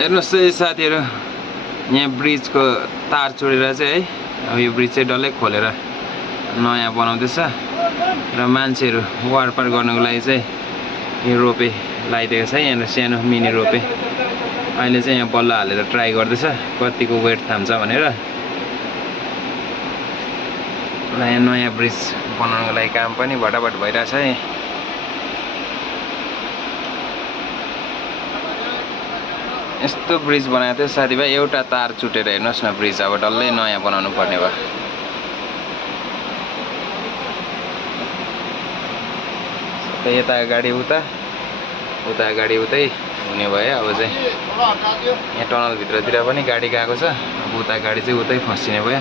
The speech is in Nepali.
हेर्नुहोस् है साथीहरू, यहाँ ब्रिजको तार चोडेर चाहिँ है, अब यो ब्रिज चाहिँ डल्लै खोलेर नयाँ बनाउँदैछ र मान्छेहरू वारपार गर्नको लागि चाहिँ यो रोपे लगाइदिएको छ। यहाँ सानो मिनी रोपे अहिले चाहिँ यहाँ बल्ल हालेर ट्राई गर्दैछ कतिको वेट थाम्छ भनेर। यहाँ नयाँ ब्रिज बनाउनको लागि काम पनि भटाभट भइरहेछ है। यस्तो ब्रिज बनाएको थियो साथीभाइ, एउटा तार चुटेर हेर्नुहोस् न ब्रिज अब डल्लै नयाँ बनाउनु पर्ने भयो। यता गाडी उता गाडी उतै हुने भयो। अब चाहिँ यहाँ टनल भित्रतिर पनि गाडी गएको छ, अब उता गाडी चाहिँ उतै फसिने भयो।